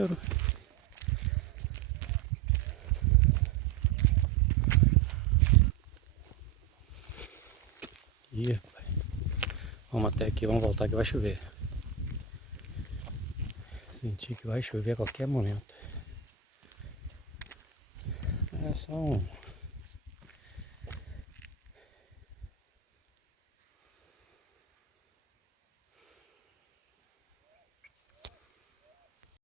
cheiro. Ih, rapaz. Vamos até aqui, vamos voltar que vai chover. Senti que vai chover a qualquer momento. É só um